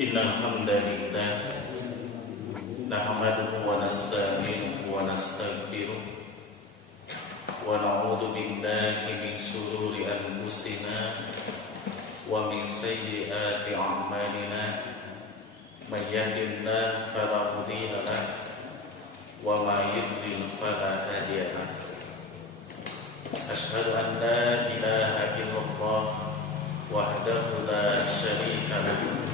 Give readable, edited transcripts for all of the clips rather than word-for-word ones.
Innal hamdalillah nahmaduhu wa nasta'inuhu wa nastaghfiruh wa na'udzu billahi min shururi anfusina wa min sayyiati a'malina may yahdihillahu fala mudilla lahu wa may yudlil fala hadiya lahu. Asyhadu an la ilaha illallah wahdahu la syarika lahu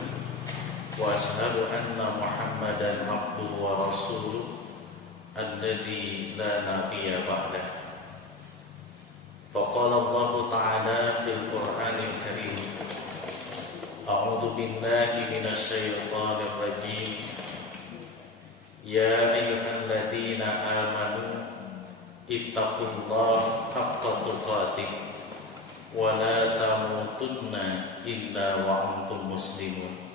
wa asyhadu anna Muhammadan abduhu wa rasuluh alladzi la nabiyya ba'dah. Faqala Allah ta'ala fil Qur'anil Karim, a'udzu billahi minasy syaithanir rajim. Ya ayyuhalladzina amanu ittaqullaha haqqa tuqatih wa la tamutunna illa wa antum muslimun.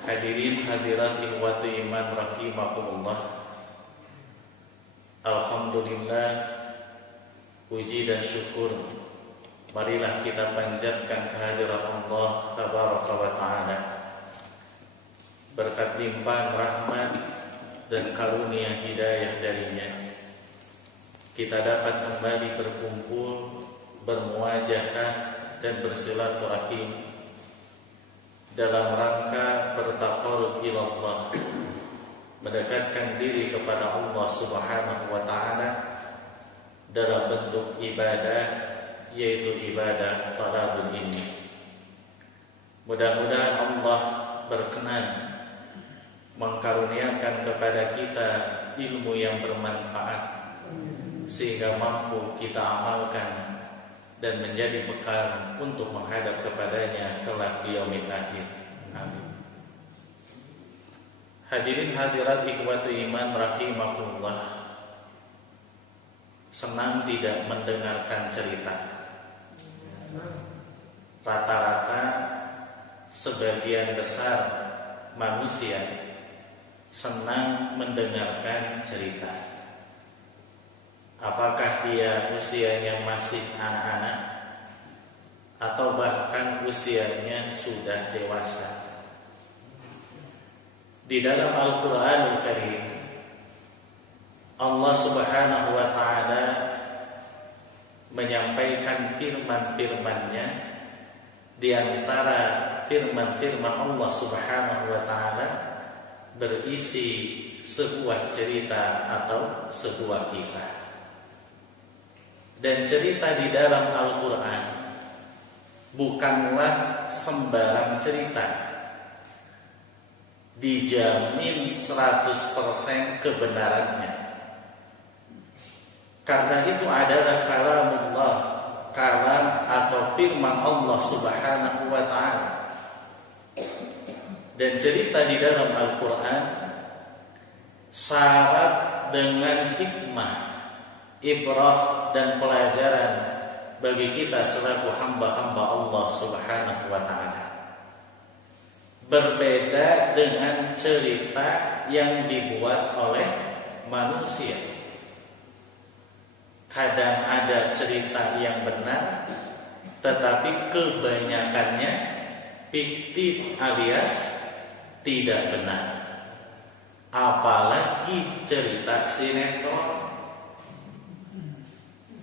Hadirin hadirat ikhwati iman rahimakumullah. Alhamdulillah, puji dan syukur marilah kita panjatkan kehadirat Allah tabaraka wa ta'ala. Berkat limpahan rahmat dan karunia hidayah darinya, kita dapat kembali berkumpul, bermuajahah dan bersilaturahim dalam rangka bertaqarrub ilallah, mendekatkan diri kepada Allah Subhanahu wa ta'ala dalam bentuk ibadah, yaitu ibadah talabul ilmi. Mudah-mudahan Allah berkenan mengkaruniakan kepada kita ilmu yang bermanfaat sehingga mampu kita amalkan dan menjadi bekal untuk menghadap kepadanya kelak di yaumil akhir. Amin. Hadirin hadirat ikhwati iman rahimakumullah. Senang tidak mendengarkan cerita. Rata-rata sebagian besar manusia senang mendengarkan cerita. Apakah dia usianya masih anak-anak atau bahkan usianya sudah dewasa? Di dalam Al-Qur'anul Karim, Allah Subhanahu wa ta'ala menyampaikan firman-firman-Nya. Di antara firman-firman Allah Subhanahu wa ta'ala berisi sebuah cerita atau sebuah kisah. Dan cerita di dalam Al-Quran bukanlah sembarang cerita, dijamin 100% kebenarannya. Karena itu adalah kalamullah, kalam atau firman Allah Subhanahu wa ta'ala. Dan cerita di dalam Al-Quran syarat dengan hikmah, ibrah dan pelajaran bagi kita selaku hamba-hamba Allah Subhanahu wa ta'ala. Berbeda dengan cerita yang dibuat oleh manusia. Kadang ada cerita yang benar, tetapi kebanyakannya fiktif alias tidak benar. Apalagi cerita sinetron.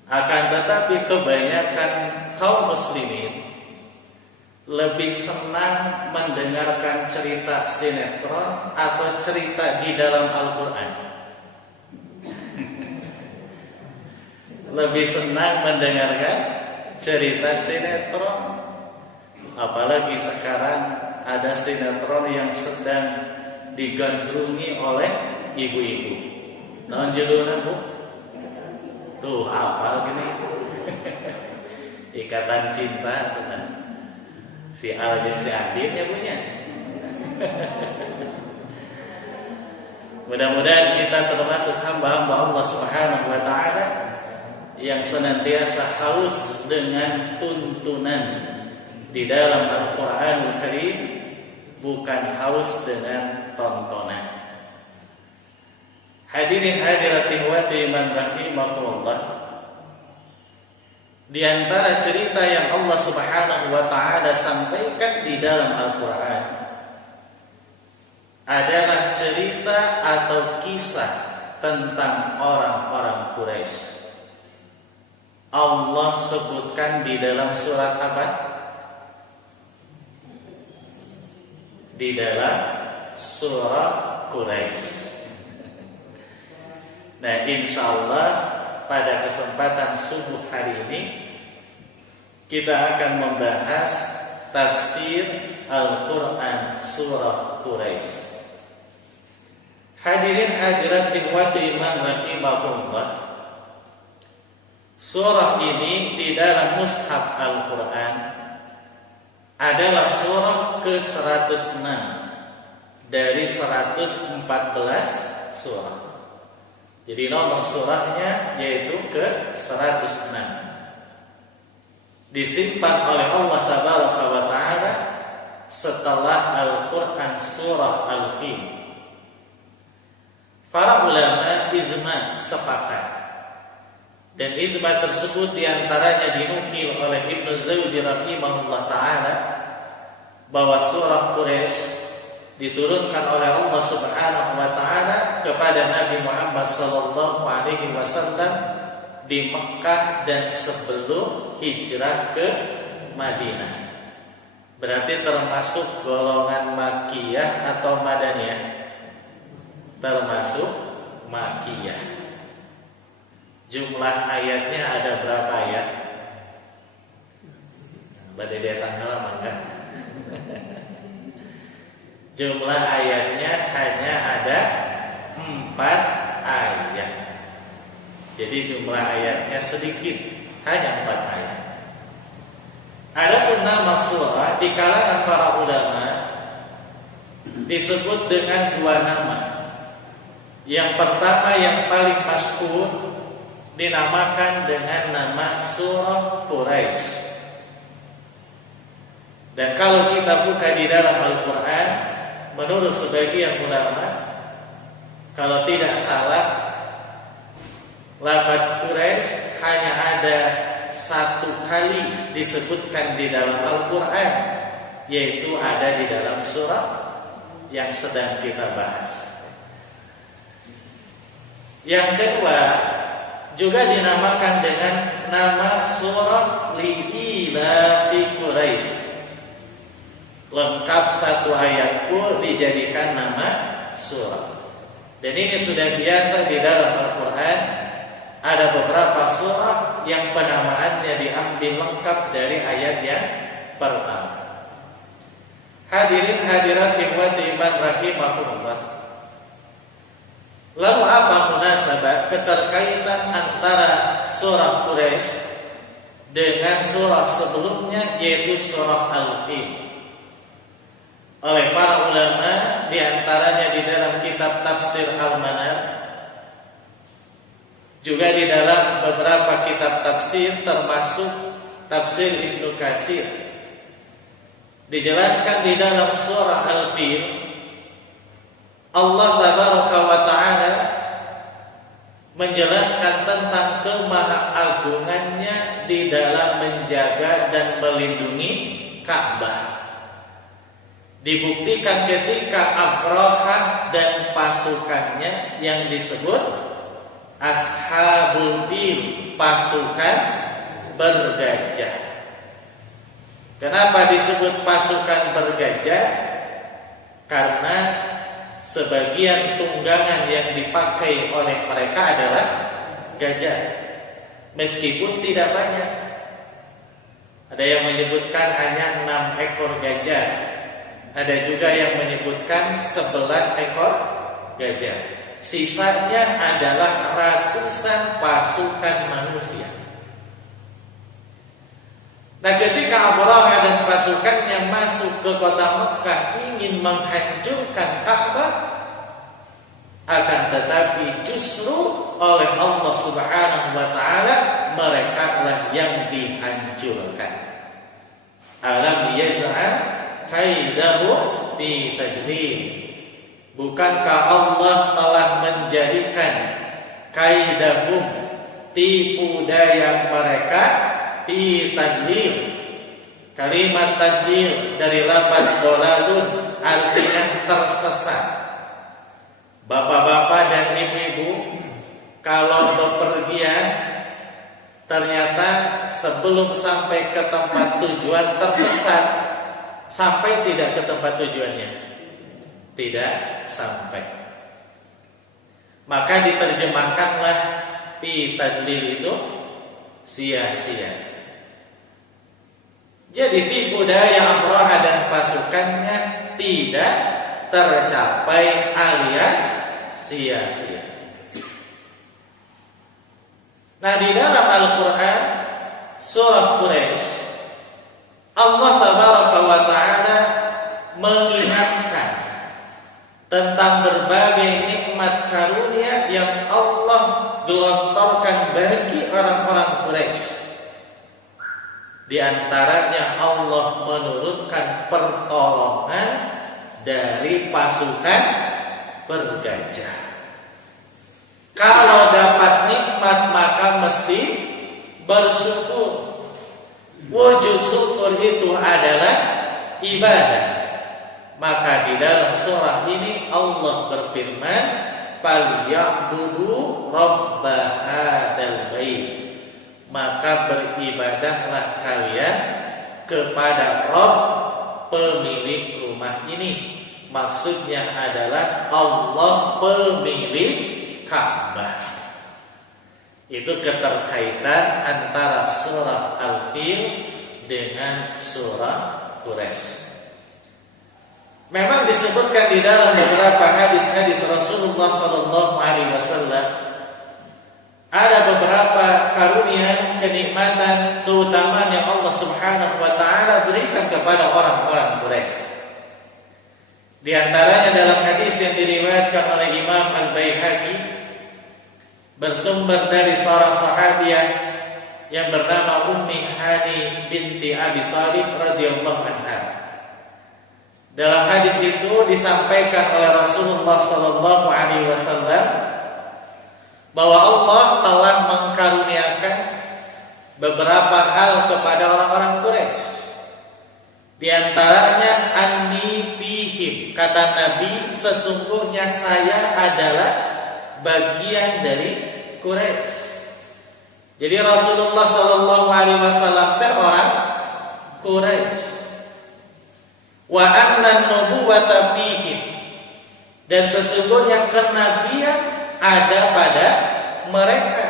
Akan tetapi kebanyakan kaum muslimin lebih senang mendengarkan cerita sinetron atau cerita di dalam Al-Quran. Lebih senang mendengarkan cerita sinetron. Apalagi sekarang ada sinetron yang sedang digandrungi oleh ibu-ibu. Naon judulna, Bu? Tuh hafal gini. Ikatan Cinta senang. Si Al dan si Adin ya punya. Mudah-mudahan kita termasuk hamba-hamba Allah Subhanahu wa ta'ala yang senantiasa haus dengan tuntunan di dalam Al-Qur'anul Karim, bukan haus dengan tontonan. Hadirin hadirat ikhwati man rahimakumullah. Di antara cerita yang Allah Subhanahu wa taala sampaikan di dalam Al-Qur'an adalah cerita atau kisah tentang orang-orang Quraisy. Allah sebutkan di dalam surat apa? Di dalam surah Quraisy. Nah, insyaallah pada kesempatan subuh hari ini kita akan membahas tafsir Al-Quran surah Quraisy. Hadirin hadirat ikhwati iman rahimakumullah, surah ini di dalam mushaf Al-Quran adalah surah ke-106 dari 114 surah. Jadi nomor surahnya yaitu ke-106. Disimpan oleh Allah Tabaraka wa Ta'ala setelah Al-Quran surah Al-Fil. Para ulama ijma sepakat, dan ijma tersebut diantaranya dinukil oleh Ibnu Zawji rahimahullah ta'ala bahwa surah Quraisy diturunkan oleh Allah Subhanahu wa taala kepada Nabi Muhammad sallallahu alaihi wasallam di Mekah dan sebelum hijrah ke Madinah. Berarti termasuk golongan Makkiyah atau Madaniyah? Termasuk Makkiyah. Jumlah ayatnya ada berapa ayat? Badai datang halaman kan? Jumlah ayatnya hanya ada 4 ayat. Jadi jumlah ayatnya sedikit, hanya 4 ayat. Adapun nama surah di kalangan para ulama disebut dengan 2 nama. Yang pertama yang paling masyhur dinamakan dengan nama surah Quraisy. Dan kalau kita buka di dalam Al-Quran, menurut sebagian ulama, kalau tidak salah, lafaz Quraisy hanya ada 1 kali disebutkan di dalam Al-Quran, yaitu ada di dalam surah yang sedang kita bahas. Yang kedua juga dinamakan dengan nama surah Li'ilafi Quraisy. Lengkap 1 ayat pun dijadikan nama surah. Dan ini sudah biasa di dalam Al-Quran. Ada beberapa surah yang penamaannya diambil lengkap dari ayat yang pertama. Hadirin hadirat ikhwati iman rahimakumullah. Lalu apa munasabah keterkaitan antara surah Quraisy dengan surah sebelumnya, yaitu surah Al-Fil? Oleh para ulama, diantaranya di dalam kitab tafsir Al-Manar, juga di dalam beberapa kitab tafsir termasuk tafsir Ibnu Katsir, dijelaskan di dalam surah Al-Fil Allah Tabaraka wa Ta'ala menjelaskan tentang kemahaagungannya di dalam menjaga dan melindungi Ka'bah. Dibuktikan ketika Abrahah dan pasukannya yang disebut Ashabul Fil, pasukan bergajah. Kenapa disebut pasukan bergajah? Karena sebagian tunggangan yang dipakai oleh mereka adalah gajah, meskipun tidak banyak. Ada yang menyebutkan hanya 6 ekor gajah, ada juga yang menyebutkan 11 ekor gajah. Sisanya adalah ratusan pasukan manusia. Nah, ketika Abrahah dan pasukannya masuk ke kota Mekah ingin menghancurkan Ka'bah, akan tetapi justru oleh Allah Subhanahu wa Ta'ala mereka lah yang dihancurkan. Alam yaz'al kaidahu fi tadlil. Bukankah Allah telah menjadikan kaidahum, tipu daya mereka, fi tadlil. Kalimat tadlil dari lafaz dolalun artinya tersesat. Bapak-bapak dan ibu-ibu, kalau bepergian ternyata sebelum sampai ke tempat tujuan tersesat, sampai tidak ke tempat tujuannya? Tidak sampai. Maka diterjemahkanlah fi tadlil itu sia-sia. Jadi tipu daya Abraha dan pasukannya tidak tercapai alias sia-sia. Nah, di dalam Al-Quran surah Quraisy, Allah Tabaraka wa Ta'ala mengingatkan tentang berbagai nikmat karunia yang Allah gelontorkan bagi orang-orang Quraisy. Di antaranya Allah menurunkan pertolongan dari pasukan bergajah. Kalau dapat nikmat maka mesti bersyukur. Wujud syukur itu adalah ibadah. Maka di dalam surah ini Allah berfirman, "Falyabudu rabb hadzal bait." Maka beribadahlah kalian kepada Rabb pemilik rumah ini. Maksudnya adalah Allah pemilik Ka'bah. Itu keterkaitan antara surah Al-Fil dengan surah Quraisy. Memang disebutkan di dalam beberapa hadis-hadis Rasulullah SAW, ada beberapa karunia, kenikmatan, keutamaan yang Allah Subhanahu wa Ta'ala berikan kepada orang-orang Quraisy. Di antaranya dalam hadis yang diriwayatkan oleh Imam Al-Baihaqi, bersumber dari seorang sahabiah yang bernama Ummi Hani binti Abi Thalib radhiyallahu anha. Dalam hadis itu disampaikan oleh Rasulullah sallallahu alaihi wasallam bahwa Allah telah mengkaruniakan beberapa hal kepada orang-orang Quraisy. Di antaranya anni fihim, kata Nabi, sesungguhnya saya adalah bagian dari Quraisy. Jadi Rasulullah sallallahu alaihi wasallam itu orang Quraisy. Wa anna nubuwata fihim, dan sesungguhnya kenabian ada pada mereka.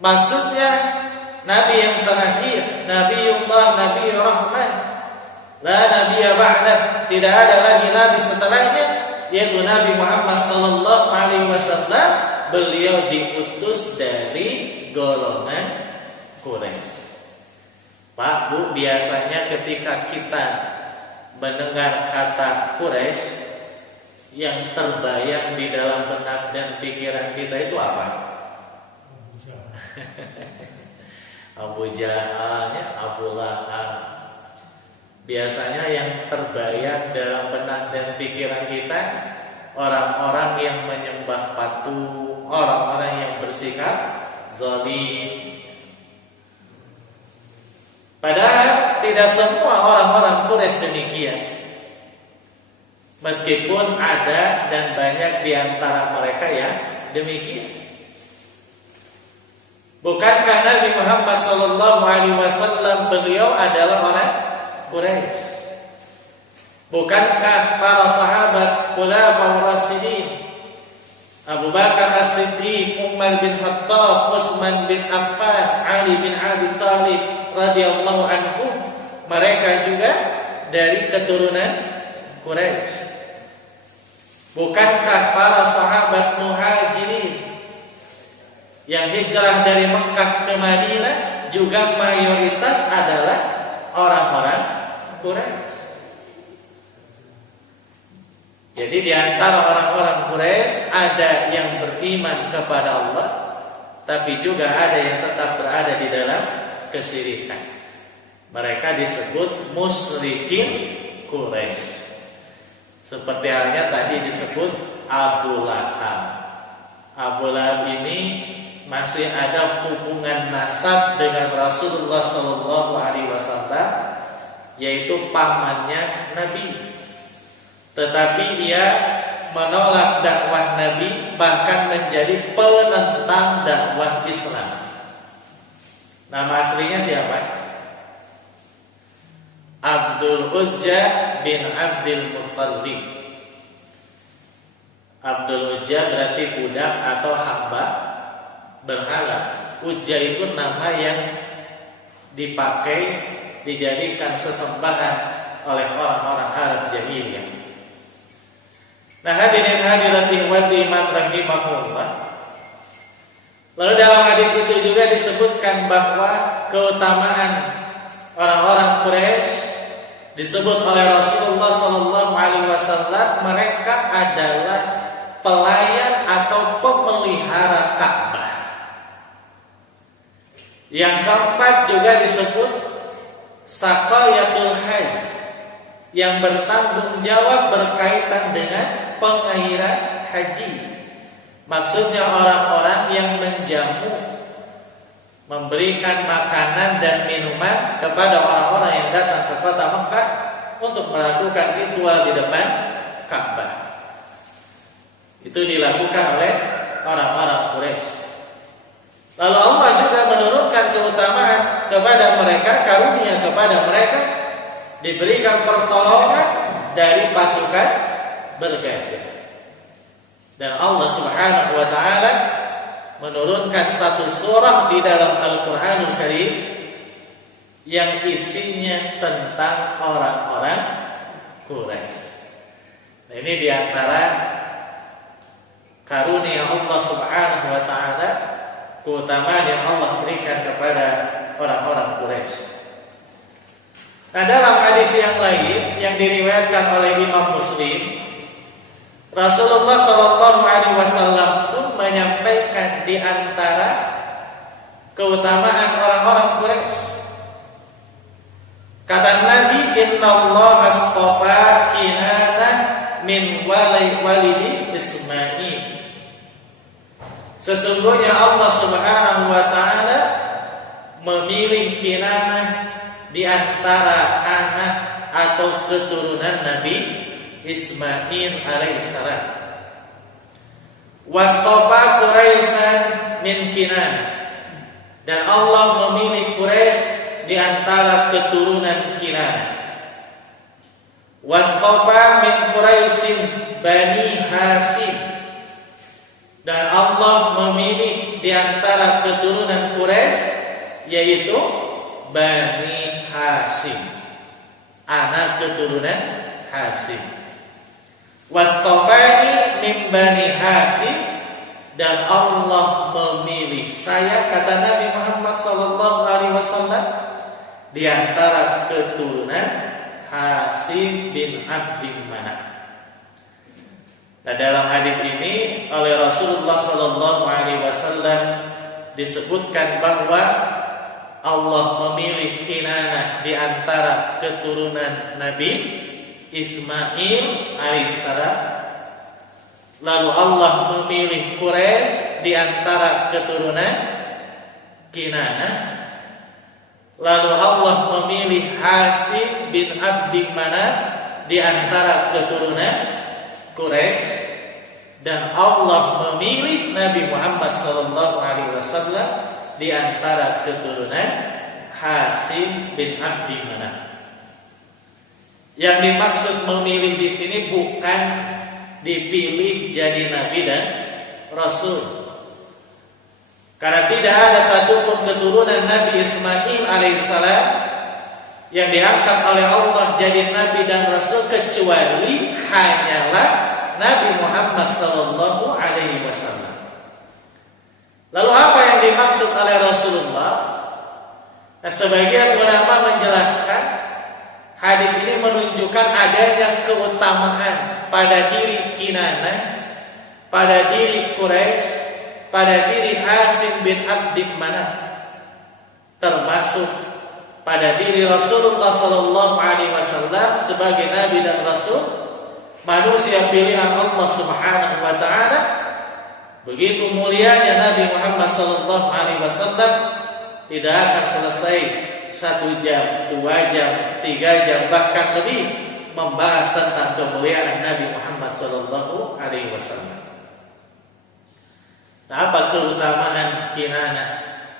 Maksudnya Nabi yang terakhir, Nabiullah, Nabi Rahman, la nabiyya ba'dah, tidak ada lagi nabi setelahnya, yaitu Nabi Muhammad sallallahu alaihi wasallam. Beliau diutus dari golongan Quraisy. Pak, Bu, biasanya ketika kita mendengar kata Quraisy, yang terbayang di dalam benak dan pikiran kita itu apa? Abu Jahal, Abu Lahab. Biasanya yang terbayang dalam benak dan pikiran kita orang-orang yang menyembah patung, orang-orang yang bersikap zalim. Padahal tidak semua orang-orang Quraisy demikian. Meskipun ada dan banyak di antara mereka yang demikian. Bukankah Nabi Muhammad SAW beliau adalah orang Quraisy? Bukankah para sahabat Khulafaur Rasyidin, Abu Bakar As-Siddiq, Umar bin Khattab, Utsman bin Affan, Ali bin Abi Thalib radhiyallahu anhu, mereka juga dari keturunan Quraisy? Bukankah para sahabat Muhajirin yang hijrah dari Mekah ke Madinah juga mayoritas adalah orang-orang Quraisy? Jadi di antara orang-orang Quraisy ada yang beriman kepada Allah, tapi juga ada yang tetap berada di dalam kesyirikan. Mereka disebut musyrikin Quraisy. Seperti halnya tadi disebut Abu Lahab. Abu Lahab ini masih ada hubungan nasab dengan Rasulullah Shallallahu Alaihi Wasallam, yaitu pamannya Nabi. Tetapi ia menolak dakwah Nabi, bahkan menjadi penentang dakwah Islam. Nama aslinya siapa? Abdul Uzza bin Abdul Muttalib. Abdul Uzza berarti budak atau hamba berhala. Uzza itu nama yang dipakai, dijadikan sesembahan oleh orang-orang Arab jahiliyah. Nah, hadirin hadirat wa iman rahimahullah. Lalu dalam hadis itu juga disebutkan bahwa keutamaan orang-orang Quraisy disebut oleh Rasulullah Sallallahu Alaihi Wasallam, mereka adalah pelayan atau pemelihara Ka'bah. Yang keempat juga disebut Saqayatul Hajj, yang bertanggung jawab berkaitan dengan pengairan haji. Maksudnya orang-orang yang menjamu, memberikan makanan dan minuman kepada orang-orang yang datang ke kota Mekah untuk melakukan ritual di depan Ka'bah. Itu dilakukan oleh orang-orang Quraisy. Lalu Allah juga menurunkan keutamaan kepada mereka, karunia kepada mereka, diberikan pertolongan dari pasukan bergajah. Dan Allah Subhanahu wa taala menurunkan satu surah di dalam Al-Qur'anul Karim yang isinya tentang orang-orang Quraisy. Nah, ini diantara karunia Allah Subhanahu wa taala, keutamaan yang Allah berikan kepada orang-orang Quraisy. Nah, dalam hadis yang lain yang diriwayatkan oleh Imam Muslim, Rasulullah Shallallahu Alaihi Wasallam pun menyampaikan di antara keutamaan orang-orang Quraisy. Kata Nabi, Inna Allah astafa Kinanah min walidi Ismail. Sesungguhnya Allah Subhanahu wa taala memilih Kinanah di antara anak atau keturunan Nabi Ismail alaihissalam. Wastofa Quraisyan min Kinanah, dan Allah memilih Quraisy di antara keturunan Kinanah. Wastofa min Quraisyin Bani Hashim, dan Allah memilih di antara keturunan Quraisy yaitu Bani Hashim, anak keturunan Hashim. Wastofani min Bani Hashim, dan Allah memilih saya, kata Nabi Muhammad sallallahu alaihi wasallam, di antara keturunan Hashim bin Abdi Manaf. Nah, dalam hadis ini oleh Rasulullah sallallahu alaihi wasallam disebutkan bahwa Allah memilih Kinanah di antara keturunan Nabi Ismail alaihissalam. Lalu Allah memilih Quraisy di antara keturunan Kinanah. Lalu Allah memilih Hashim bin Abdi Manaf di antara keturunan Quraisy, dan Allah memilih Nabi Muhammad SAW di antara keturunan Hashim bin Abdi Manaf. Yang dimaksud memilih di sini bukan dipilih jadi nabi dan rasul, karena tidak ada satupun keturunan Nabi Ismail alaihissalam yang diangkat oleh Allah jadi nabi dan rasul kecuali hanyalah Nabi Muhammad sallallahu alaihi wasallam. Lalu apa yang dimaksud oleh Rasulullah? Nah, sebagian ulama menjelaskan hadis ini menunjukkan adanya keutamaan pada diri Kinanah, pada diri Quraisy, pada diri Hashim bin Abdi Manaf, termasuk pada diri Rasulullah sallallahu alaihi wasallam sebagai nabi dan rasul, manusia pilihan Allah Subhanahu wa taala, Begitu mulianya Nabi Muhammad SAW, tidak akan selesai 1 jam, 2 jam, 3 jam, bahkan lebih membahas tentang kemuliaan Nabi Muhammad SAW. Nah, apa keutamaan Kinanah?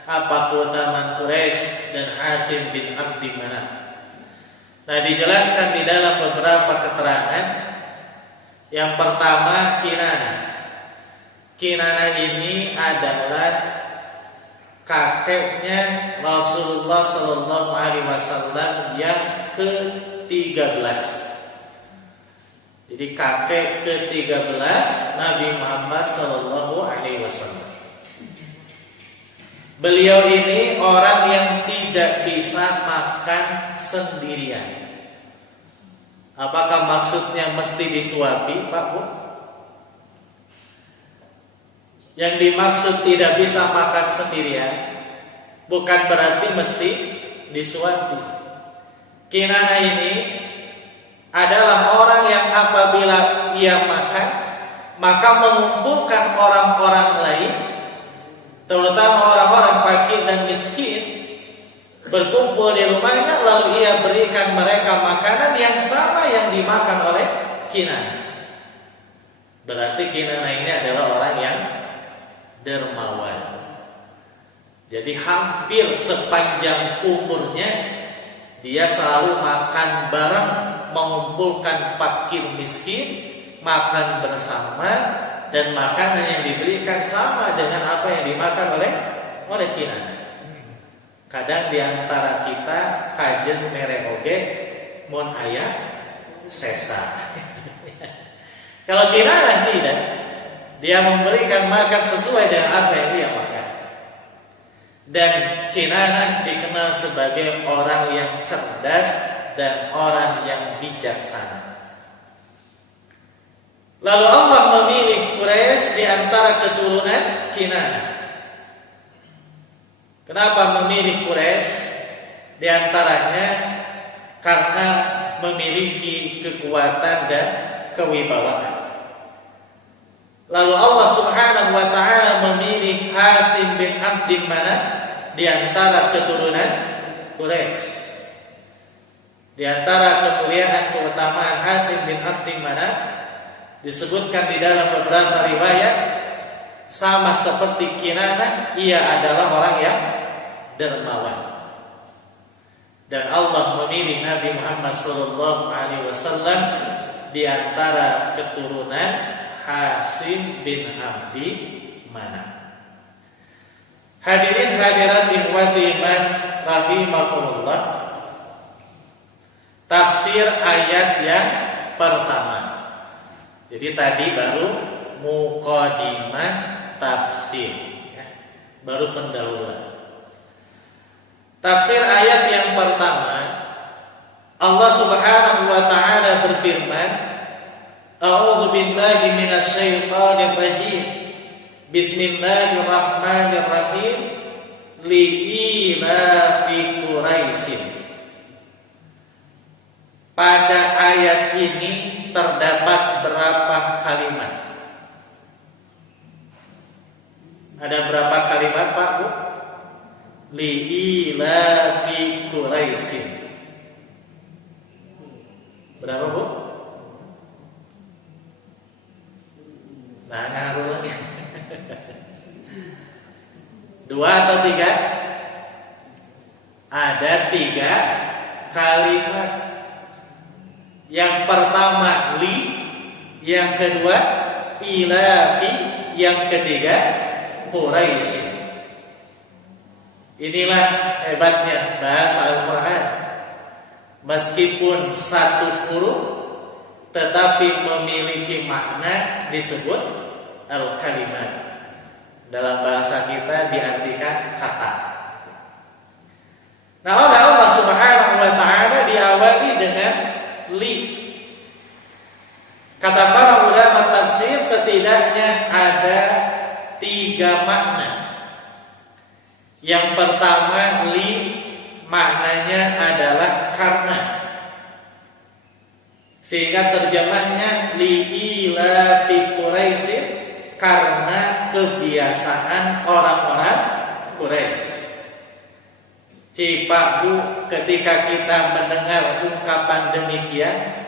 Apa keutamaan Quraisy dan Hasim bin Abdi Manaf? Nah, dijelaskan di dalam beberapa keterangan. Yang pertama, Kinanah. Kinanah ini adalah kakeknya Rasulullah SAW yang ke-13. Jadi kakek ke-13 Nabi Muhammad SAW. Beliau ini orang yang tidak bisa makan sendirian. Apakah maksudnya mesti disuapi, Pak Bu? Yang dimaksud tidak bisa makan sendirian bukan berarti mesti disuapi. Kinanah ini adalah orang yang apabila ia makan, maka mengumpulkan orang-orang lain, terutama orang-orang fakir dan miskin, berkumpul di rumahnya, lalu ia berikan mereka makanan yang sama yang dimakan oleh Kinanah. Berarti Kinanah ini adalah orang yang dermawan. Jadi hampir sepanjang umurnya dia selalu makan bareng, mengumpulkan fakir miskin, makan bersama, dan makanan yang diberikan sama dengan apa yang dimakan oleh Kinanah. Kadang diantara kita kajen mere oge mun aya sesa. Kalau Kinanah tidak, dia memberikan makan sesuai dengan apa yang dia makan. Dan Kinanah dikenal sebagai orang yang cerdas dan orang yang bijaksana. Lalu Allah memilih Quraisy di antara keturunan Kinanah. Kenapa memilih Quraisy? Di antaranya karena memiliki kekuatan dan kewibawaan. Lalu Allah Subhanahu wa taala memilih Hasim bin Abdi Manaf di antara keturunan Quraisy. Di antara kemuliaan keutamaan Hasim bin Abdi Manaf disebutkan di dalam beberapa riwayat, sama seperti Kinanah, ia adalah orang yang dermawan. Dan Allah memilih Nabi Muhammad SAW di antara keturunan Hasim bin Abdi Manaf. Hadirin hadirat ikhwati iman rahimakumullah. Tafsir ayat yang pertama. Jadi tadi baru muqaddimah tafsir, ya, baru pendahuluan. Tafsir ayat yang pertama, Allah Subhanahu wa taala berfirman, A'udzu billahi minasyaitonir rajim. Bismillahirrahmanirrahim. Li'ilafi Quraisy. Pada ayat ini terdapat berapa kalimat? Ada berapa kalimat, Pak Bu? Li'ilafi Quraisy. Berapa, Bu? Nah, ngaruh lagi. 2 atau 3? Ada 3 kalimat. Yang pertama li, yang kedua ilafi, yang ketiga Quraisy. Inilah hebatnya bahasa Al-Quran. Meskipun satu huruf, tetapi memiliki makna disebut al-kalimat. Dalam bahasa kita diartikan kata. Nah, oleh Allah Subhanahu wa taala diawali dengan li. Kata para ulama tafsir setidaknya ada 3 makna. Yang pertama li maknanya adalah karena. Sehingga terjemahnya li ila fi Quraisy, karena kebiasaan orang-orang Quraisy. Cipaku, ketika kita mendengar ungkapan demikian,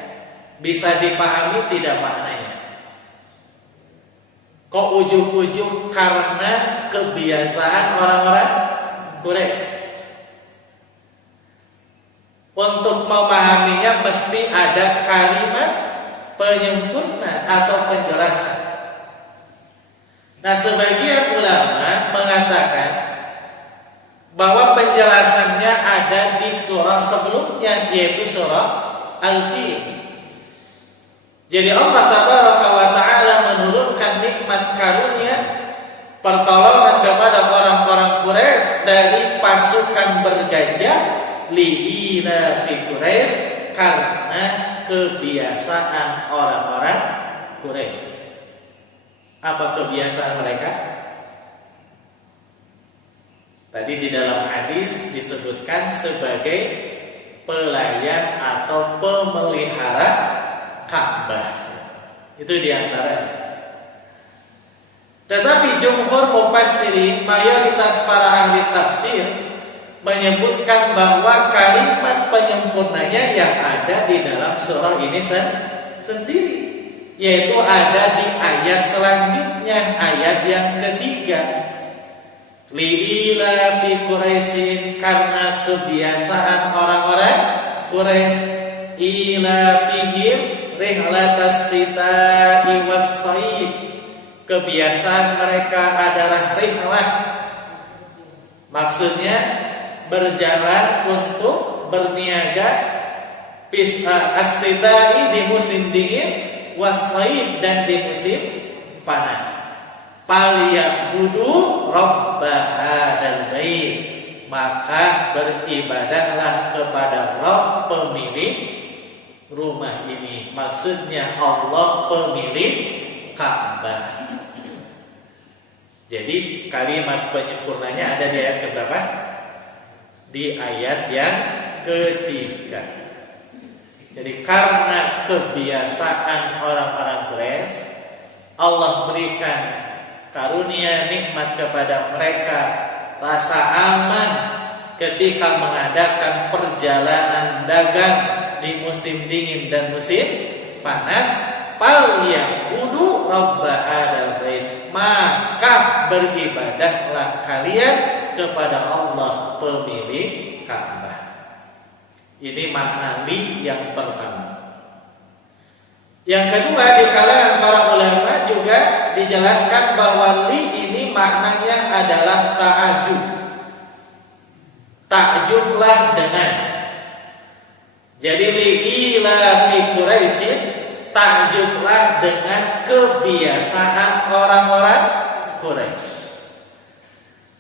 bisa dipahami tidak maknanya? Kok ujuk-ujuk karena kebiasaan orang-orang Quraisy? Untuk memahaminya mesti ada kalimat penyempurna atau penjelasan. Nah, sebagian ulama mengatakan bahwa penjelasannya ada di surah sebelumnya, yaitu surah Al-Fil. Jadi Allah Tabaraka wa Ta'ala menurunkan nikmat karunia pertolongan kepada orang-orang Quraisy dari pasukan bergajah li'ila fi Quraisy, karena kebiasaan orang-orang Quraisy. Apa kebiasaan mereka? Tadi di dalam hadis disebutkan sebagai pelayan atau pemelihara Ka'bah. Itu diantaranya. Tetapi jumhur mufassirin, mayoritas para ahli tafsir menyebutkan bahwa kalimat penyempurnanya yang ada di dalam surah ini sendiri, yaitu ada di ayat selanjutnya, ayat yang ketiga. Li'ila bi Quraisyin, karena kebiasaan orang-orang Quraisy, ila bihim rihlatas sita'i was-saif, kebiasaan mereka adalah rihlah, maksudnya berjalan untuk berniaga, as-sita'i di musim dingin, was-saif dan di musim panas. Falyabudu rabb hadzal bait, maka beribadahlah kepada Rabb pemilik rumah ini. Maksudnya Allah pemilik Ka'bah. Jadi kalimat penyempurnanya ada di ayat keberapa? Di ayat yang ketiga. Jadi karena kebiasaan orang-orang Quraisy, Allah berikan karunia nikmat kepada mereka, rasa aman ketika mengadakan perjalanan dagang di musim dingin dan musim panas. Falyabudu rabb hadzal bait, maka beribadahlah kalian kepada Allah pemilik Ka'bah. Ini makna li yang pertama. Yang kedua, di kalangan para ulama juga dijelaskan bahwa li ini maknanya adalah ta'ajub. Takjublah dengan. Jadi li ila fi Quraisyin, takjublah dengan kebiasaan orang-orang Quraisy.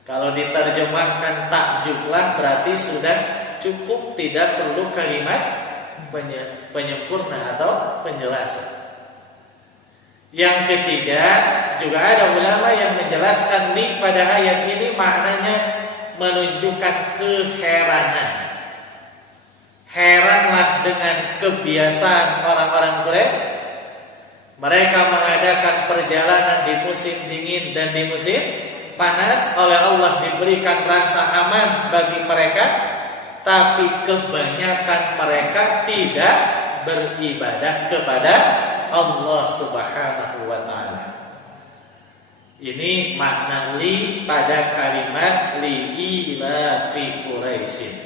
Kalau diterjemahkan takjublah berarti sudah cukup, tidak perlu kalimat penyempurna atau penjelasan. Yang ketiga, juga ada ulama yang menjelaskan li pada ayat ini maknanya menunjukkan keheranan. Heranlah dengan kebiasaan orang-orang Quraisy. Mereka mengadakan perjalanan di musim dingin dan di musim panas. Oleh Allah diberikan rasa aman bagi mereka, tapi kebanyakan mereka tidak beribadah kepada Allah Subhanahu wa ta'ala. Ini makna li pada kalimat li ila fi Quraisyin.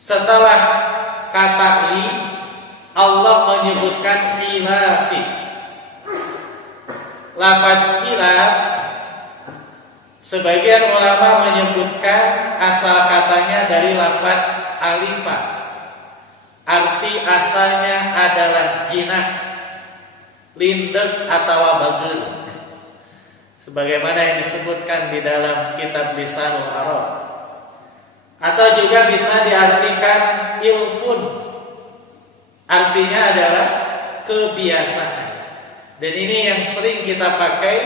Setelah kata li, Allah menyebutkan ilafi. Lafaz ilaf, sebagian ulama menyebutkan asal katanya dari lafaz alifah. Arti asalnya adalah jinah, lindek atau bager. Sebagaimana yang disebutkan di dalam kitab Lisanul Arab. Atau juga bisa diartikan ilfun. Artinya adalah kebiasaan. Dan ini yang sering kita pakai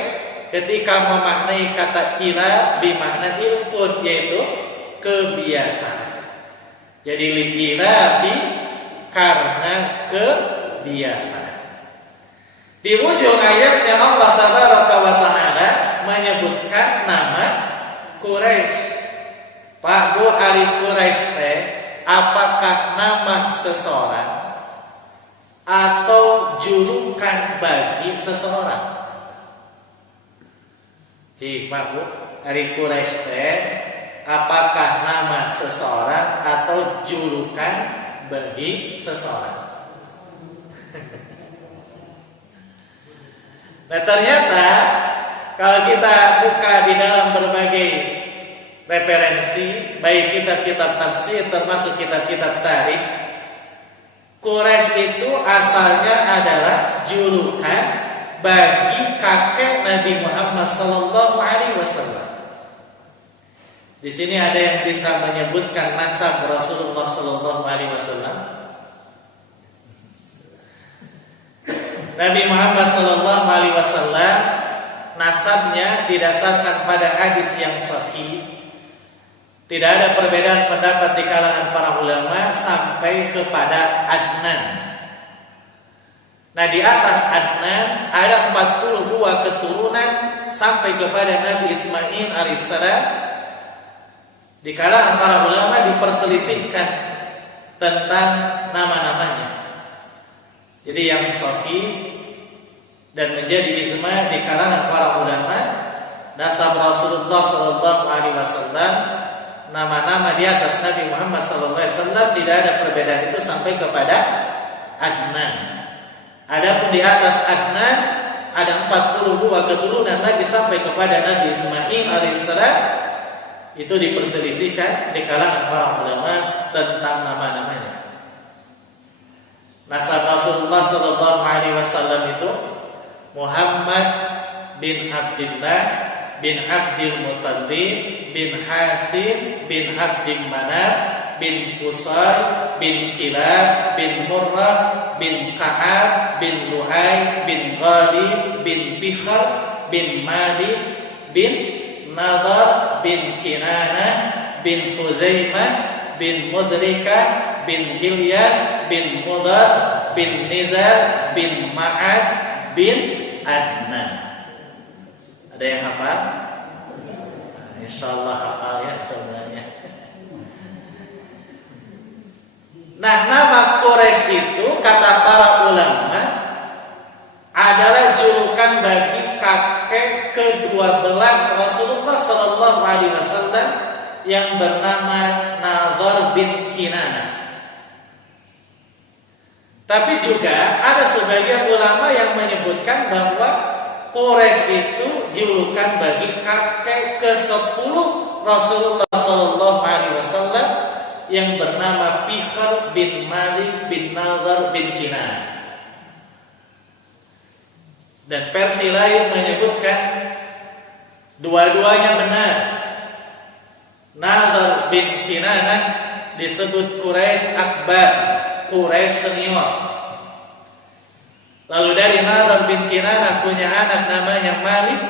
ketika memaknai kata ila bimakna ilfun, yaitu kebiasaan. Jadi ila bi karena kebiasaan. Di ujung ayatnya Allah Tabaraka wa Ta'ala menyebutkan nama Quraisy. Pak Bu, Ali Quraisy teh apakah nama seseorang atau julukan bagi seseorang? Cik Pak Bu, Ali Quraisy teh apakah nama seseorang atau julukan bagi seseorang? Nah ternyata kalau kita buka di dalam berbagai referensi, baik kitab-kitab tafsir termasuk kitab-kitab tarikh, Quraisy itu asalnya adalah julukan bagi kakek Nabi Muhammad SAW. Di sini ada yang bisa menyebutkan nasab Rasulullah SAW. Nabi Muhammad SAW nasabnya didasarkan pada hadis yang sahih. Tidak ada perbedaan pendapat di kalangan para ulama sampai kepada Adnan. Nah di atas Adnan ada 42 keturunan sampai kepada Nabi Ismail alaihissalam. Di kalangan para ulama diperselisihkan tentang nama-namanya. Jadi yang sahih dan menjadi ijma di kalangan para ulama, nasab Rasulullah SAW, nama-nama di atas Nabi Muhammad SAW tidak ada perbedaan itu sampai kepada Adnan. Adapun di atas Adnan ada 42 keturunan lagi sampai kepada Nabi Ismail alaihissalam. Itu diperselisihkan di kalangan para ulama tentang nama-namanya. Nasab Rasulullah SAW itu Muhammad bin Abdullah bin Abdul Muttalib bin Hasim bin Abdul Manaf bin Qusay bin Kilab bin Murrah bin Ka'ab bin Lu'ay bin Ghalib bin Bikhr bin Malik bin Nadar bin Kinana bin Huzaimah bin Mudrika bin Ilyas bin Mudar bin Nizar bin Ma'ad bin Adnan. Ada yang hafal? Insyaallah hafal ya sebenarnya. Nah, nama Quraisy itu kata para ulama adalah julukan bagi kakek ke-12 Rasulullah SAW yang bernama Nadhar bin Kinanah. Tapi juga ada sebagian ulama yang menyebutkan bahwa Quraisy itu julukan bagi kakek ke-10 Rasulullah SAW yang bernama Bikhr bin Malik bin Nadhar bin Kinanah. Dan versi lain menyebutkan dua-duanya benar. Nadhar bin Kinanah disebut Quraisy Akbar, Quraisy senior. Lalu dari Nadhar bin Kinanah punya anak namanya Malik.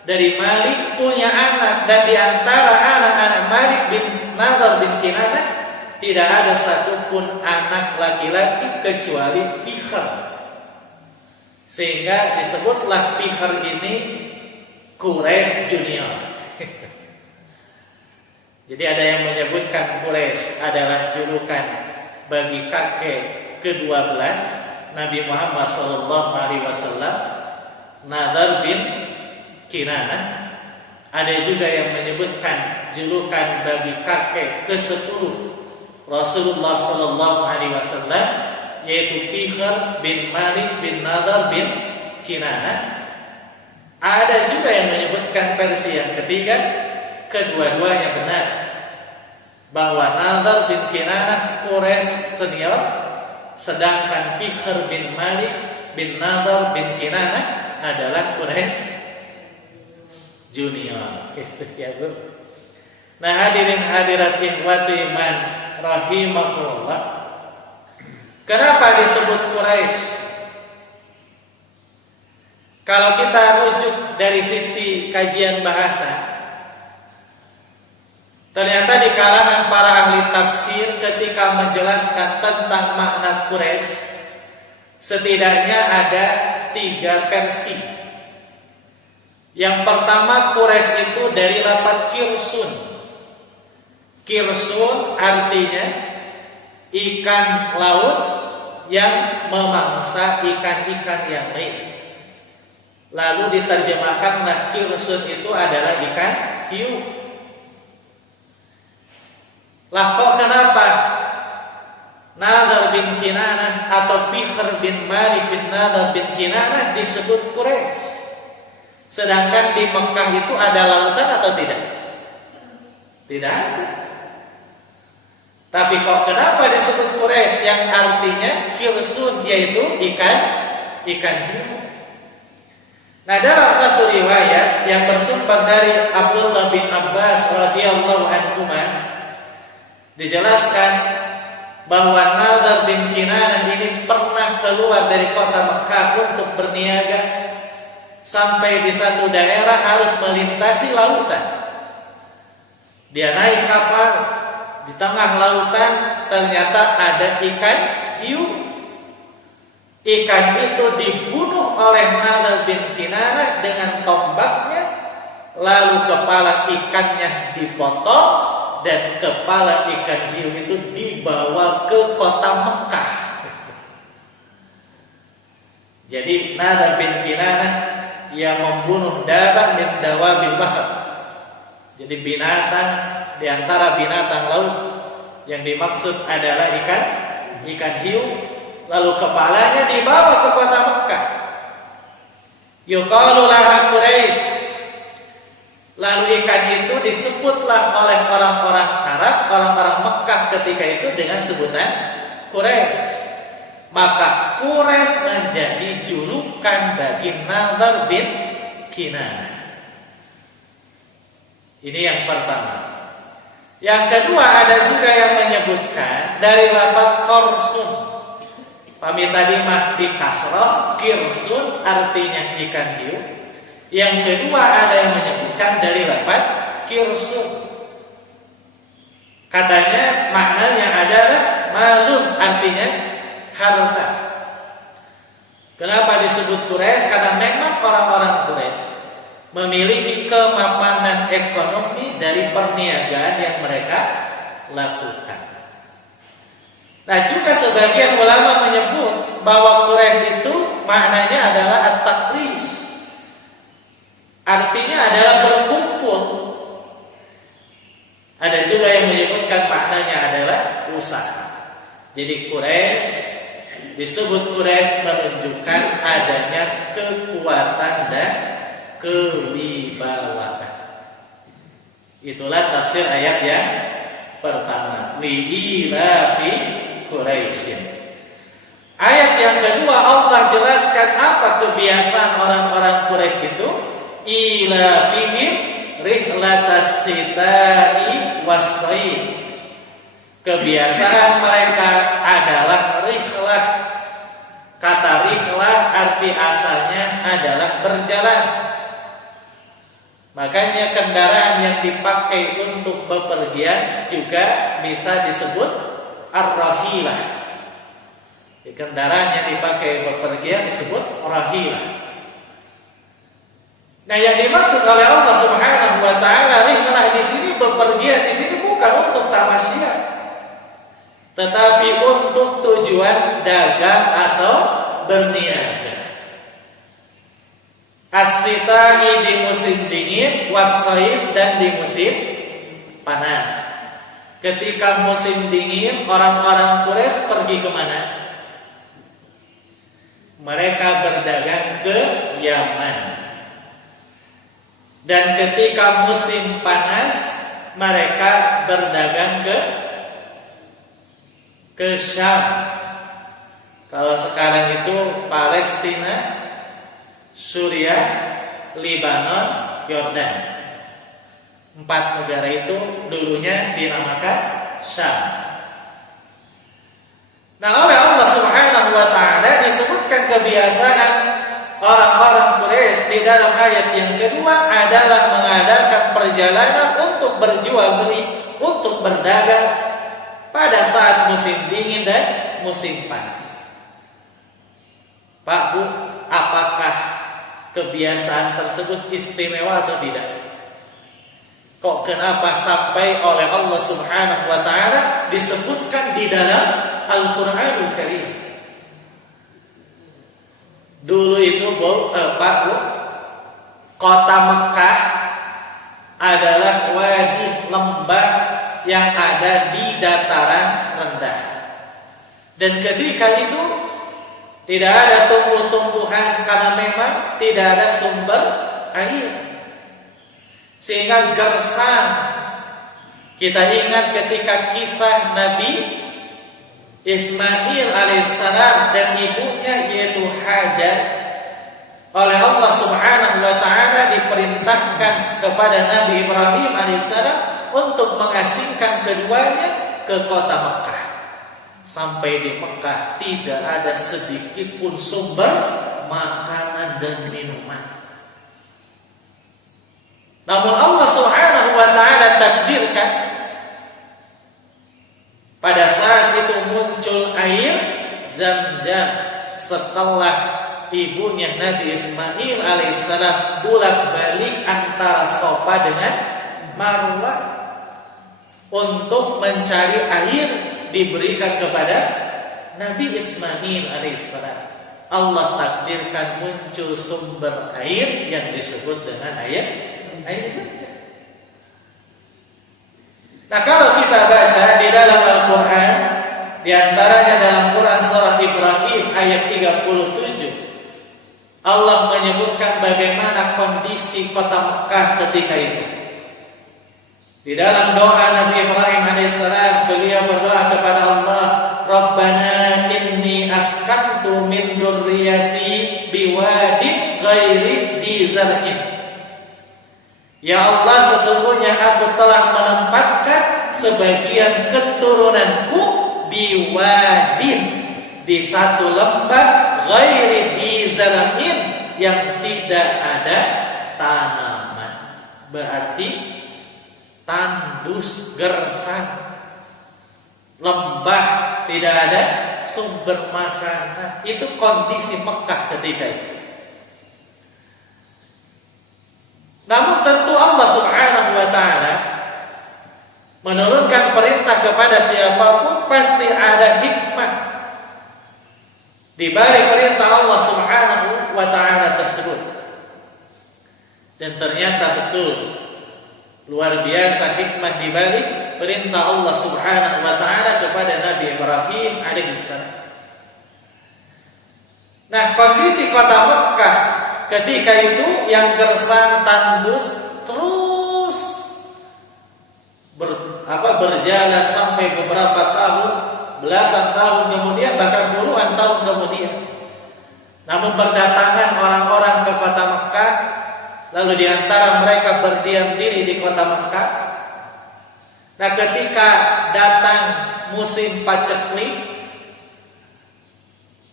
Dari Malik punya anak, dan di antara anak-anak Malik bin Nadhar bin Kinanah tidak ada satupun anak laki-laki kecuali Bikhr. Sehingga disebutlah Bikhr ini Quraisy junior. Jadi ada yang menyebutkan Quraisy adalah julukan bagi kakek ke-12 Nabi Muhammad SAW, Nadhar bin Kinanah. Ada juga yang menyebutkan julukan bagi kakek ke-10 Rasulullah SAW, yaitu Bikhr bin Malik bin Nadhar bin Kinanah. Ada juga yang menyebutkan versi yang ketiga, kedua-duanya benar, bahwa Nadhar bin Kinanah Quraisy senior, sedangkan Bikhr bin Malik bin Nadhar bin Kinanah adalah Quraisy junior. Itu ya Bu. Nah, hadirin hadirat ikhwati iman rahimakumullah. Kenapa disebut Quraisy? Kalau kita rujuk dari sisi kajian bahasa, ternyata di kalangan para ahli tafsir ketika menjelaskan tentang makna Quraisy, setidaknya ada 3 versi. Yang pertama, Quraisy itu dari lafaz kirsun. Kirsun artinya ikan laut yang memangsa ikan-ikan yang lain. Lalu diterjemahkan kirsun itu adalah ikan hiu. Lah kok kenapa Nadhr bin Kinanah atau Bikhr bin Malik bin Nadhr bin Kinanah disebut Quraisy? Sedangkan di Mekah itu ada lautan atau tidak? Tidak ada. Tapi kok kenapa disebut Quraisy yang artinya kirsun, yaitu ikan hiu? Nah, dalam satu riwayat yang bersumber dari Abdullah bin Abbas radhiyallahu anhu dijelaskan bahwa Nadhr bin Kinanah ini pernah keluar dari kota Mekah untuk berniaga sampai di satu daerah harus melintasi lautan. Dia naik kapal, di tengah lautan ternyata ada ikan hiu. Ikan itu dibunuh oleh Nadhr bin Kinanah dengan tombaknya, lalu kepala ikannya dipotong dan kepala ikan hiu itu dibawa ke kota Mekah. Jadi Nadhr bin Kinanah yang membunuh dabah min dawabil bahr. Jadi binatang di antara binatang laut yang dimaksud adalah ikan hiu, lalu kepalanya dibawa ke kota Mekah. Yuqalu laha Quraisy. Lalu ikan itu disebutlah oleh orang-orang Arab, orang-orang Mekah ketika itu dengan sebutan Quraisy. Maka Quraisy menjadi julukan bagi Nadhr bin Kinanah. Ini yang pertama. Yang kedua, ada juga yang menyebutkan dari lafaz qarsun. Pami tadi mah di kasrah, kirsun artinya ikan hiu. Yang kedua ada yang menyebutkan dari lafaz kirsun. Katanya maknanya adalah malun, artinya harta. Kenapa disebut Quraisy? Karena memang orang-orang Quraisy memiliki kemapanan ekonomi dari perniagaan yang mereka lakukan. Nah, juga sebagian ulama menyebut bahwa Quraisy itu maknanya adalah at-taqris. Artinya adalah berkumpul. Ada juga yang menyebutkan maknanya adalah usaha. Jadi Quraisy disebut Quraisy menunjukkan adanya kekuatan dan kewibawaan. Itulah tafsir ayat yang pertama, li'ilafi Quraisy. Ayat yang kedua Allah jelaskan apa kebiasaan orang-orang Quraisy itu, ilafihim rihlatas sita'i was-shayf. Kebiasaan mereka adalah rihlah. Kata rihlah arti asalnya adalah berjalan. Makanya kendaraan yang dipakai untuk bepergian juga bisa disebut ar-rahilah. Kendaraan yang dipakai bepergian disebut rahilah. Nah, yang dimaksud oleh Allah Subhanahu wa taala rihlah di sini, bepergian di sini bukan untuk tamasya, tetapi untuk tujuan dagang atau berniaga. As-sita'i di musim dingin, was-shayf dan di musim panas. Ketika musim dingin, orang-orang Quraisy pergi kemana? Mereka berdagang ke Yaman. Dan ketika musim panas, mereka berdagang ke Syam. Kalau sekarang itu Palestina, Suriah, Lebanon, Yordan. 4 negara itu dulunya dinamakan Syam. Nah, oleh Allah Subhanahu wa taala disebutkan kebiasaan orang-orang Quraisy di dalam ayat yang kedua adalah mengadakan perjalanan untuk berjual beli, untuk berdagang pada saat musim dingin dan musim panas. Pak Bu, apakah kebiasaan tersebut istimewa atau tidak? Kok kenapa sampai oleh Allah Subhanahu wa taala disebutkan di dalam Al-Qur'anul Karim? Dulu itu Pak Bu, kota Mekah adalah wadi lembah yang ada di dataran rendah. Dan ketika itu tidak ada tumbuh-tumbuhan karena memang tidak ada sumber air. Sehingga gersang. Kita ingat ketika kisah Nabi Ismail alaihissalam dan ibunya yaitu Hajar, oleh Allah Subhanahu wa taala diperintahkan kepada Nabi Ibrahim alaihissalam untuk mengasingkan keduanya ke kota Mekah. Sampai di Mekah tidak ada sedikit pun sumber makanan dan minuman. Namun Allah Subhanahu wa taala takdirkan pada saat itu muncul air Zam-Zam setelah ibunya Nabi Ismail alaihissalam bolak-balik antara Safa dengan Marwah untuk mencari air diberikan kepada Nabi Ismail alaihissalam. Allah takdirkan muncul sumber air yang disebut dengan air Zam-Zam. Nah, kalau kita baca di dalam Al-Quran, di antaranya dalam Quran surah Ibrahim ayat 37, Allah menyebutkan bagaimana kondisi kota Mekah ketika itu. Di dalam doa Nabi Ibrahim alaihissalam, beliau berdoa kepada Allah, Rabbana inni askantu min dzurriyyati biwadin ghairi dzi zar'in. Ya Allah, sesungguhnya aku telah menempatkan sebagian keturunanku biwadin, di satu lembah ghairi dzi zar'in, yang tidak ada tanaman. Berarti tandus, gersang, lembah, tidak ada sumber makanan. Itu kondisi Mekah ketika itu. Namun tentu Allah Subhanahu wa taala menurunkan perintah kepada siapapun pasti ada hikmah di balik perintah Allah Subhanahu wa taala tersebut. Dan ternyata betul luar biasa hikmah di balik perintah Allah Subhanahu wa taala kepada Nabi Ibrahim alaihissalam. Nah, kondisi kota Mekah ketika itu yang gersang, tandus, terus berjalan sampai beberapa tahun, belasan tahun kemudian, bahkan puluhan tahun kemudian. Namun berdatangan orang-orang ke kota Mekah, lalu di antara mereka berdiam diri di kota Mekah. Nah, ketika datang musim paceklik,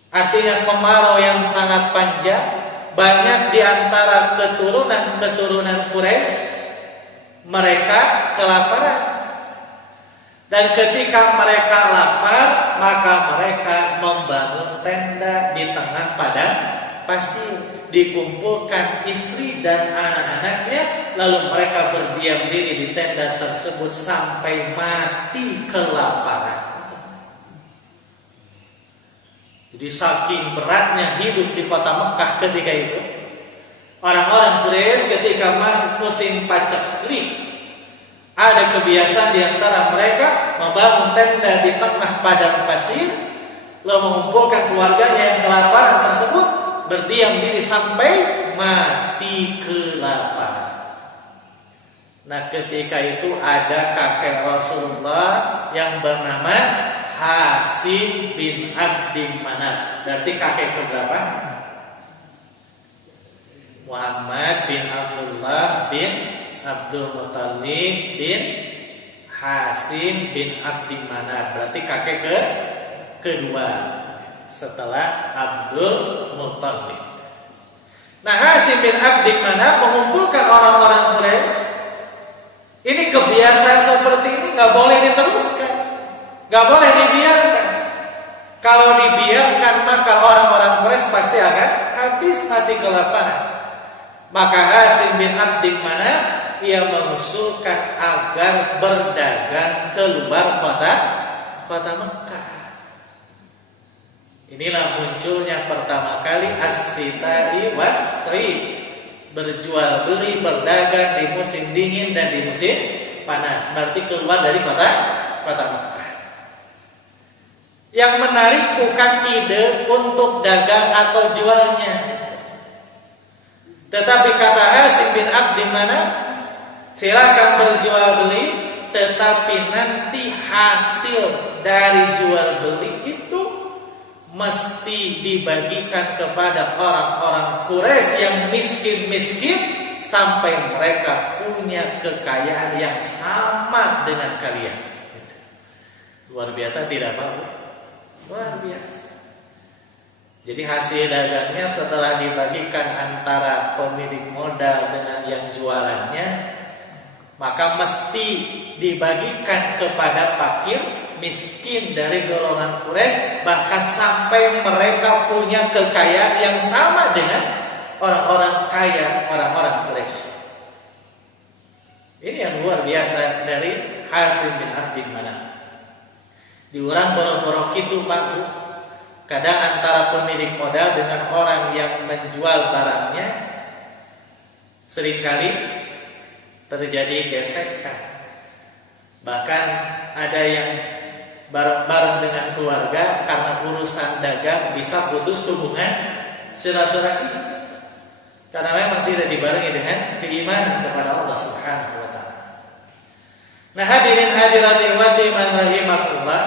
artinya kemarau yang sangat panjang, banyak di antara keturunan Quraisy mereka kelaparan. Dan ketika mereka lapar, maka mereka membangun tenda di tengah padang pasir. Dikumpulkan istri dan anak-anaknya, lalu mereka berdiam diri di tenda tersebut sampai mati kelaparan. Jadi saking beratnya hidup di kota Mekah ketika itu, orang-orang Quraisy ketika masuk musim paceklik, ada kebiasaan di antara mereka membangun tenda di tengah padang pasir, lalu mengumpulkan keluarganya yang kelaparan tersebut, berdiam diri sampai mati kelaparan. Nah, ketika itu ada kakek Rasulullah yang bernama Hasim bin Abdi Manaf. Berarti kakek keberapa? Muhammad bin Abdullah bin Abdul Muttalib bin Hasim bin Abdi Manaf. Berarti kakek kedua setelah Abdul Muttalib. Nah, Hasim bin Abdi Manaf mengumpulkan orang-orang Quraisy. Ini kebiasaan seperti ini nggak boleh diteruskan. Gak boleh dibiarkan. Kalau dibiarkan maka orang-orang Quraisy pasti akan habis. habis mati kelaparan. Maka Hasim bin Abdi Manaf ia mengusulkan agar berdagang keluar kota Mekah. Inilah munculnya pertama kali as-sitai was-sayy, berjual beli berdagang di musim dingin dan di musim panas. Berarti keluar dari kota Mekah. Yang menarik bukan ide untuk dagang atau jualnya, tetapi kata Hasim bin Abdi Manaf, silakan berjual beli, tetapi nanti hasil dari jual beli itu mesti dibagikan kepada orang-orang Quraisy yang miskin-miskin sampai mereka punya kekayaan yang sama dengan kalian. Luar biasa tidak Pak? Luar biasa. Jadi hasil dagangnya setelah dibagikan antara pemilik modal dengan yang jualannya, maka mesti dibagikan kepada fakir miskin dari golongan Quraisy, bahkan sampai mereka punya kekayaan yang sama dengan orang-orang kaya, orang-orang Quraisy. Ini yang luar biasa dari Hasim bin Abdi Manaf. Diurang boro-boro kitu Pak Bu. Kadang antara pemilik modal dengan orang yang menjual barangnya seringkali terjadi gesekan. Bahkan ada yang bareng-bareng dengan keluarga karena urusan dagang bisa putus hubungan silaturahmi, karena memang tidak dibarengi dengan keimanan kepada Allah Subhanahu wa taala. Nah, hadirin hadirat man rahimakumullah.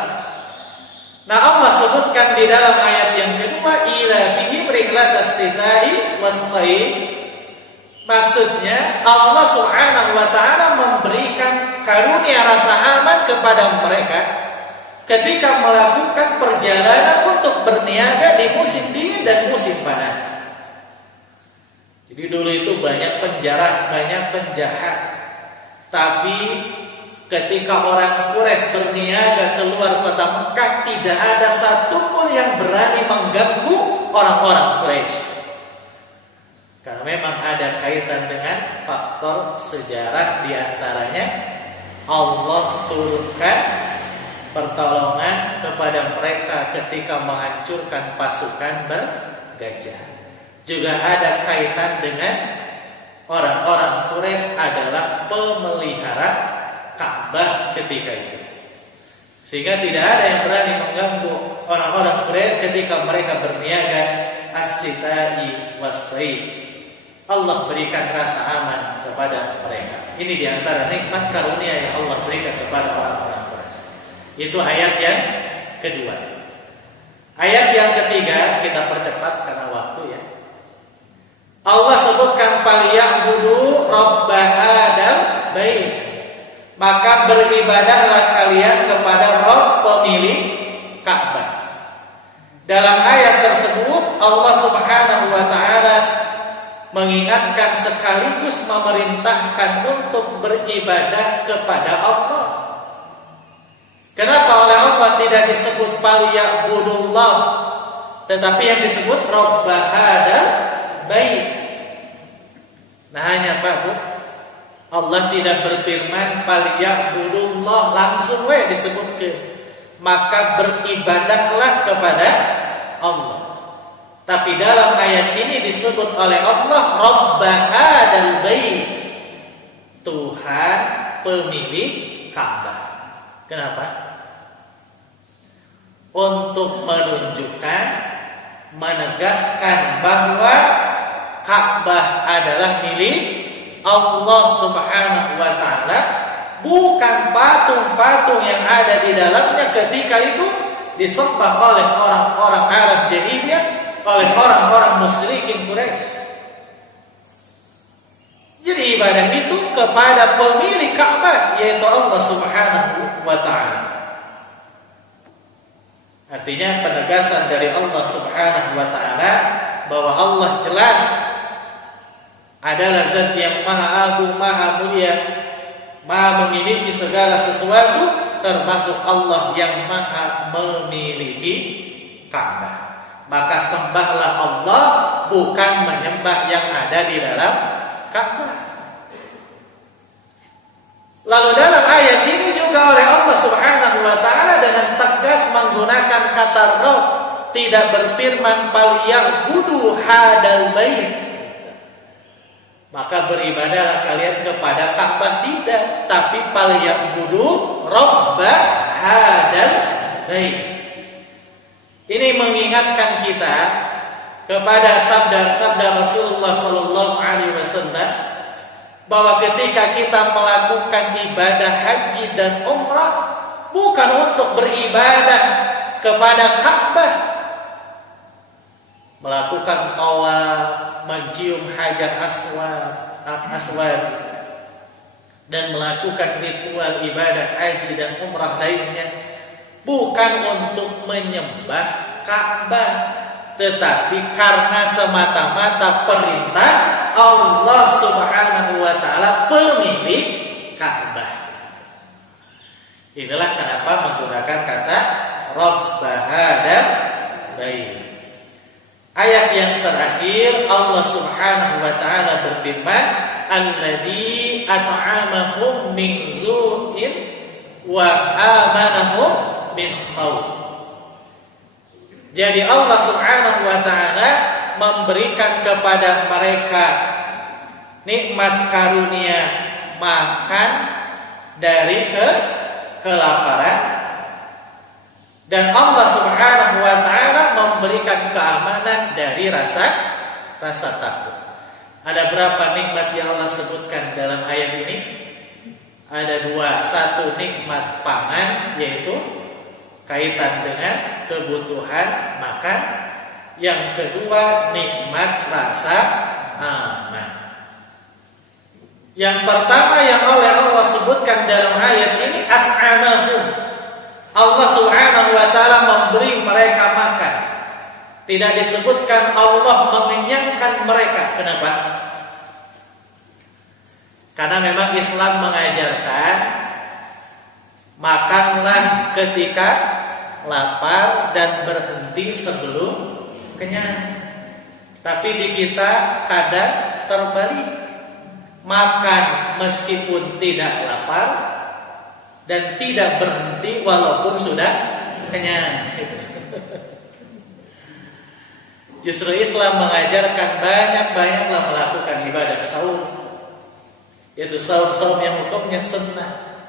Nah, Allah sebutkan di dalam ayat yang kedua, ila bihim rihlatas sitai was-sayy. Maksudnya Allah Subhanahu wa taala memberikan karunia rasa aman kepada mereka ketika melakukan perjalanan untuk berniaga di musim dingin dan musim panas. Jadi dulu itu banyak penjara, banyak penjahat. Tapi ketika orang Quraisy berniaga keluar kota Mekah, tidak ada satupun yang berani mengganggu orang-orang Quraisy. Karena memang ada kaitan dengan faktor sejarah, di antaranya Allah turunkan pertolongan kepada mereka ketika menghancurkan pasukan bergajah. Juga ada kaitan dengan orang-orang Quraisy adalah pemelihara Ka'bah ketika itu, sehingga tidak ada yang berani mengganggu orang-orang Quraisy ketika mereka berniaga as-sitai was-sayy. Allah berikan rasa aman kepada mereka. Ini diantara nikmat karunia yang Allah berikan kepada orang-orang Quraisy. Itu ayat yang kedua. Ayat yang ketiga kita percepat karena waktu ya. Allah sebutkan falyabudu rabb hadzal bait. Maka beribadahlah kalian kepada Rabb pemilik Ka'bah. Dalam ayat tersebut Allah Subhanahu wa taala mengingatkan sekaligus memerintahkan untuk beribadah kepada Allah. Kenapa oleh Allah tidak disebut falya'budullah, tetapi yang disebut Rabb hadzal bait? Nah, hanya Pak Bu, Allah tidak berfirman falya'budullah langsung disebutkan, maka beribadahlah kepada Allah. Tapi dalam ayat ini disebut oleh Allah Rabb hadzal bait, Tuhan pemilik Ka'bah. Kenapa? Untuk menunjukkan, menegaskan bahwa Ka'bah adalah milik Allah Subhanahu wa taala, bukan patung-patung yang ada di dalamnya ketika itu disembah oleh orang-orang Arab jahiliyah, oleh orang-orang musyrikin Quraisy. Jadi ibadah itu kepada pemilik Ka'bah, yaitu Allah Subhanahu wa taala. Artinya penegasan dari Allah Subhanahu wa taala bahwa Allah jelas adalah zat yang maha agung, maha mulia, maha memiliki segala sesuatu, termasuk Allah yang maha memiliki Ka'bah. maka sembahlah Allah, bukan menyembah yang ada di dalam Ka'bah. Lalu dalam ayat ini juga oleh Allah Subhanahu wa taala dengan tegas menggunakan kata Rabb, tidak berfirman falyabudu hadal bait, maka beribadahlah kalian kepada Ka'bah, tidak, tapi falyabudu rabb hadal bait. Ini mengingatkan kita kepada sabda Rasulullah sallallahu alaihi wasallam bahwa ketika kita melakukan ibadah haji dan umrah bukan untuk beribadah kepada Ka'bah, melakukan tawaf, mencium hajar aswad dan melakukan ritual ibadah haji dan umrah lainnya bukan untuk menyembah Ka'bah, tetapi karena semata-mata perintah Allah Subhanahu wa taala pemilik Ka'bah. Inilah kenapa menggunakan kata Rabb hadzal bait. Ayat yang terakhir Allah Subhanahu wa taala berfirman, "Alladzi at'amahum min zu'in wa amanahum min khauf." Jadi Allah Subhanahu wa taala memberikan kepada mereka nikmat karunia makan dari kelaparan, dan Allah Subhanahu wa taala memberikan keamanan dari rasa takut. Ada berapa nikmat yang Allah sebutkan dalam ayat ini? Ada dua. Satu, nikmat pangan, yaitu kaitan dengan kebutuhan makan. Yang kedua, nikmat rasa aman. Yang pertama yang oleh Allah sebutkan dalam ayat ini, at'amahum. Allah Subhanahu wa taala memberi mereka makan. Tidak disebutkan Allah mengenyangkan mereka. Kenapa? Karena memang Islam mengajarkan makanlah ketika lapar dan berhenti sebelum kenyang. Tapi di kita kadang terbalik, makan meskipun tidak lapar dan tidak berhenti walaupun sudah kenyang. Justru Islam mengajarkan banyak-banyaklah melakukan ibadah saum, yaitu saum-saum yang hukumnya sunnah,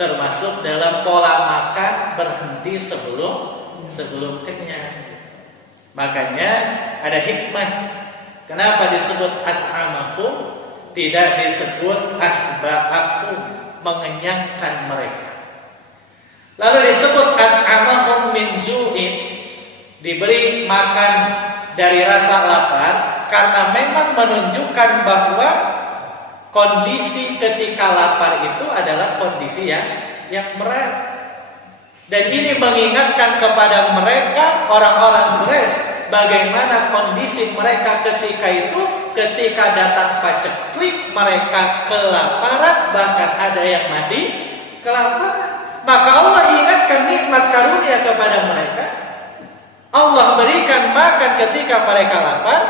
termasuk dalam pola makan berhenti sebelum kenyang. Makanya ada hikmah kenapa disebut at'amahum, tidak disebut asba'ahum, mengenyangkan mereka. Lalu disebut at'amahum min zu'in, diberi makan dari rasa lapar, karena memang menunjukkan bahwa kondisi ketika lapar itu adalah kondisi yang berat. Dan ini mengingatkan kepada mereka, orang-orang Quraisy, bagaimana kondisi mereka ketika itu, ketika datang paceklik, mereka kelaparan, bahkan ada yang mati kelaparan. Maka Allah ingatkan nikmat karunia kepada mereka. Allah berikan makan ketika mereka lapar,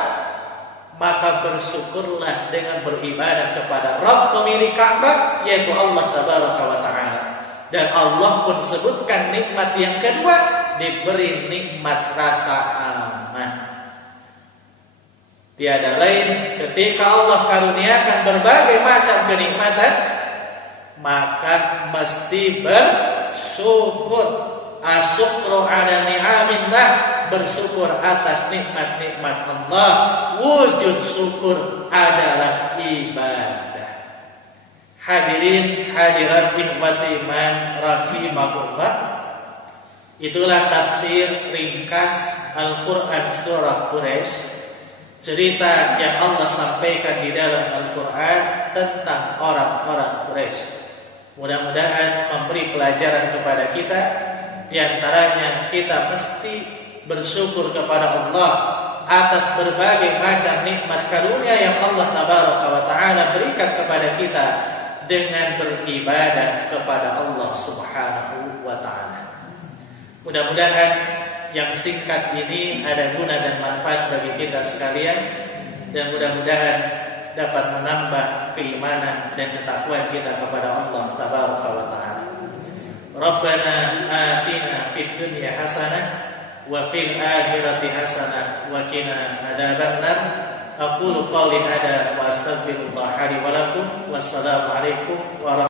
maka bersyukurlah dengan beribadah kepada Rabb pemilik Ka'bah, yaitu Allah Tabaraka wa Ta'ala. Dan Allah pun sebutkan nikmat yang kedua, diberi nikmat rasa aman. Tiada lain ketika Allah karuniakan berbagai macam kenikmatan, maka mesti bersyukur. Asyukru ala ni'amillah, bersyukur atas nikmat-nikmat Allah. Wujud syukur adalah ibadah. Hadirin hadirat ikhwati iman rahimahullah, itulah tafsir ringkas Al-Quran surah Quraisy, cerita yang Allah sampaikan di dalam Al-Quran tentang orang-orang Quraisy. Mudah-mudahan memberi pelajaran kepada kita. Di antaranya kita mesti bersyukur kepada Allah atas berbagai macam nikmat karunia yang Allah Tabaraka wa Ta'ala berikan kepada kita dengan beribadah kepada Allah Subhanahu wa Ta'ala. Mudah-mudahan yang singkat ini ada guna dan manfaat bagi kita sekalian, dan mudah-mudahan dapat menambah keimanan dan ketakwaan kita kepada Allah Tabaraka wa Ta'ala. Rabbana atina fid dunya hasanah wa fil akhirati hasanah wa qina adzabannar. Aqulu qawli hadza wa astaghfirullah li wa lakum. Wassalamu alaikum warahmatullahi wabarakatuh.